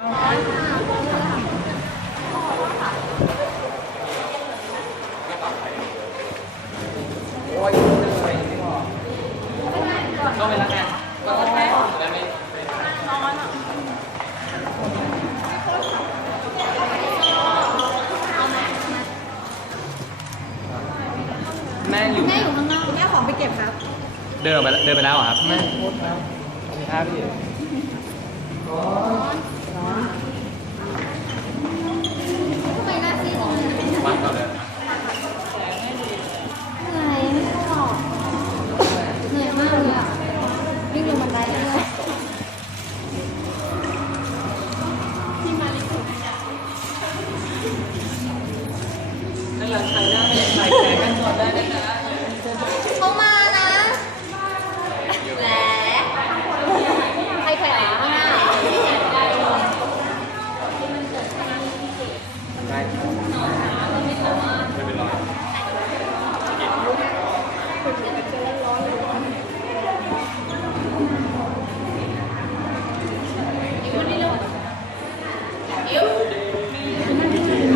ก็ไปแล้วไงก็ต้องแล้วไม่แม่อยู่ แม่อยู่ข้างนอกแม่ของไปเก็บครับ เดินออกไปแล้วเดินไปแล้วเหรอครับแม่โทษครับขอบคุณครับพี่ ทำไมหน้าซีดจังเลย วันต่อเดิน เหนื่อยไม่ชอบเหนื่อยมากเลยอะวิ่งลงบันไดด้วย นั่นหลังใส่หน้าใส่แขนกันก่อนได้นะ เขามานะแหละใครแขวะข้างหน้า ได้ไม่เป็นไร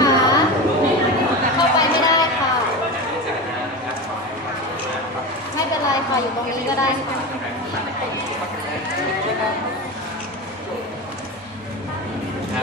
ขาเข้าไปไม่ได้ค่ะ ไม่เป็นไรค่ะ อยู่ตรงนี้ก็ได้ค่ะ ครั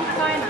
นมอง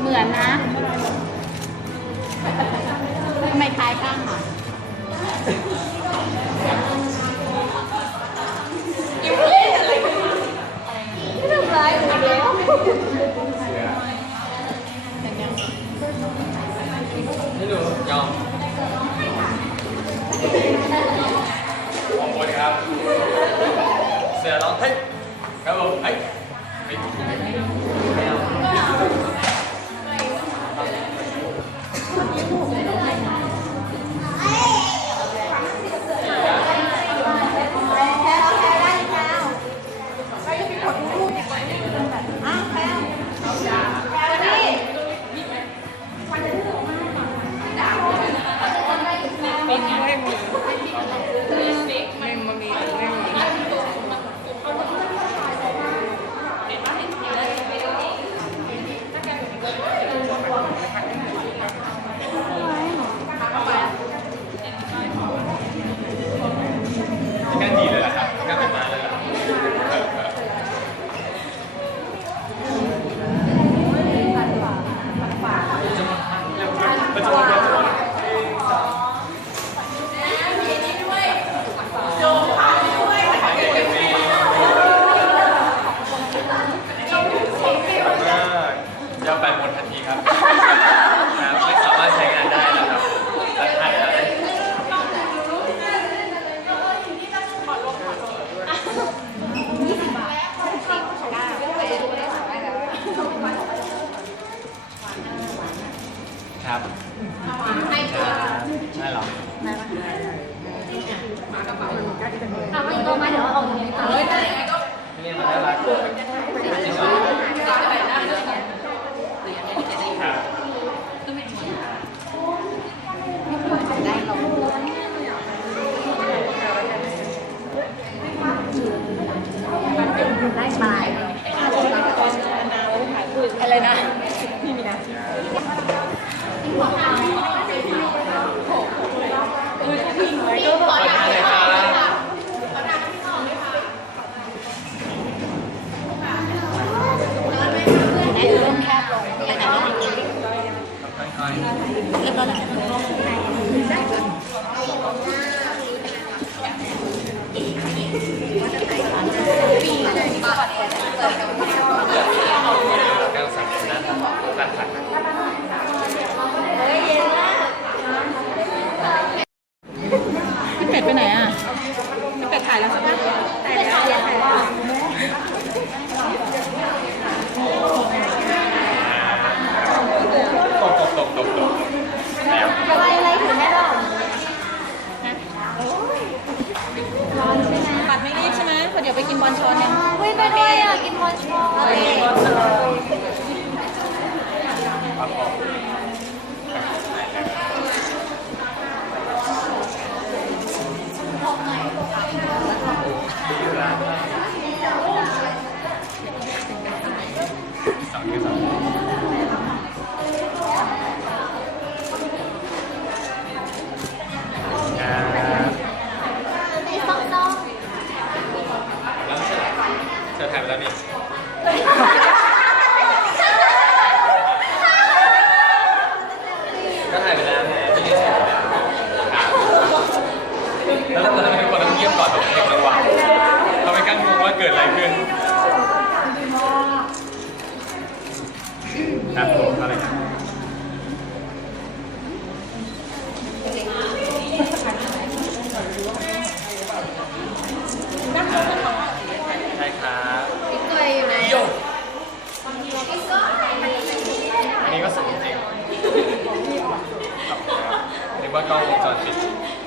เหมือนนะทำไมคล้ายข้างอะยิ้มเล่นอะไรกันไม่ทำร้ายเลย ครั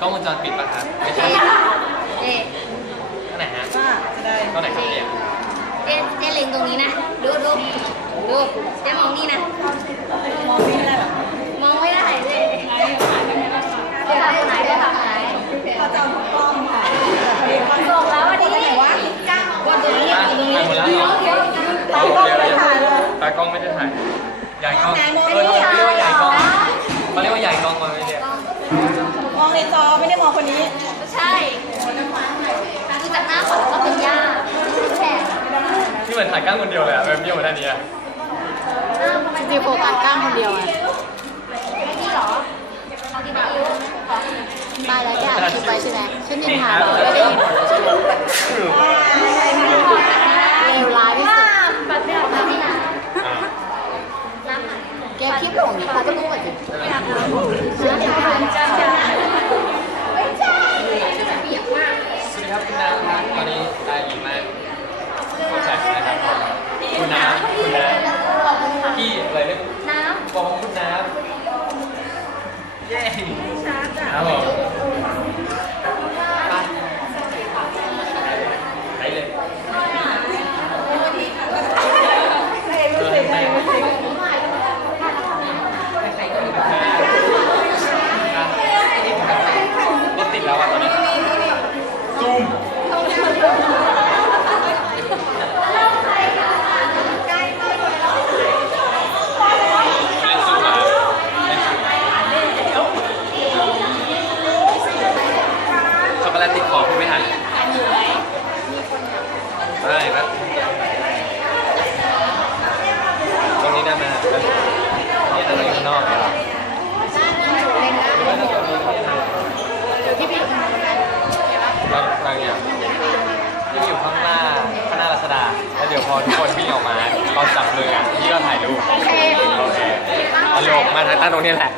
กล้องวงจรปิดปะครับเอ๊ะข้าไหนฮะว่จะได้ข้ไหนครับเนี่ยเจ๊เจ๊เล็งตรงนี้นะ ดูดูดูเจ๊มองนี่นะ มองไม่ได้แบบมองไม่ได้เจ๊เขาทำไหนเขาทำไหนเขาจะเอากล้องค่ะส่งแล้ววันนี้าวันนี้ถ่ายหมดแล้วเหรอตากล้องไม่ได้ถ่ายเลยตากล้องไม่ได้ถ่ายใหญ่กล้องเขาเรียกว่าใหญ่กล้องเขาเรียกว่าใหญ่กล้องมาไม่เรีย ในจอไม่ได้มองคนนี้ ใช่คือจากหน้าของก็เป็นยาแฉกที่เหมือนถ่ายกล้างคนเดียวเลยอะแบบเดียวเหมืนอันนี้อะจริโฟกัสกล้างคนเดียวอะไม่ดีหรอมาตายแล้วแกอัดคลิปไปใช่ไหมฉันยินหาเราไม่ได้ยินเลวร้ายที่สุดปัดไม่ออกมาไม่นานแกคิปหลงนี่เขาจะพูดกับจิ๊บ ครับคุณน้ำครับตอนนี้ได้ดีมากขอบใจนะครับผมคุณน้ำคุณน้ำพี่อะไรเรียกน้บอกว่าคุณน้ำเย้ครับผมไปไปเลยเออไปรถติดแล้วอะตอนนี้ซูม ช็อกโกแลตติดคอคุณไม่ทันไม่ครับตรงนี้น่ามาเนี่ยน่าจะอยู่ข้างนอกไงหรือว่าน่าจะมีที่ไหนำที่พี่ทำอะไร บางบางอย่างที่อยู่ข้างหน้าข้างหน้ารัชดา แล้วเดี๋ยวพอทุกคนวิ่งออกมาตอนจับมืออะพี่ก็ถ่ายรูป โอเค โอเคตลก มาทางตั้งตรงนี้แหละ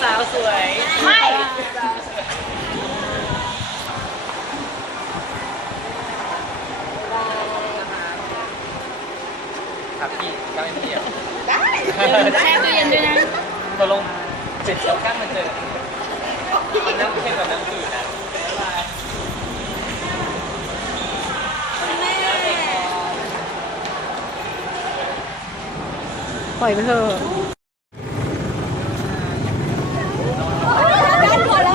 สือสาวสวย ไม่ ครับพี่ก็ไม่พี่อะได้แช่ตู้เย็นด้วยนะตกลงเจ็ดสองข้างมันเจอมันน้ำเค็มกับน้ำจืดนะปล่อยไปเถอะ ด้านหัวแล้ว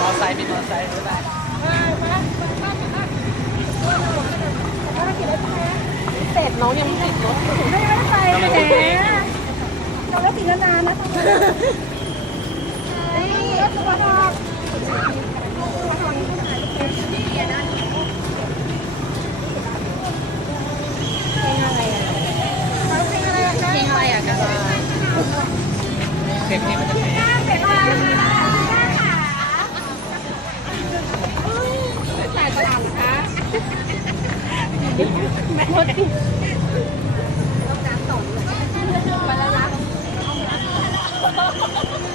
มอไซค์เป็นมอไซค์ไม่ได้ เสร็จ น้องยังไม่ติดรถไม่ได้ไปแหมน้องก็ติดนานนะตอนนี้รถสุขภาพเพลงอะไรอะกันเค็มนี่มันจะแพงจ่ายตลาดนะคะเ Come on.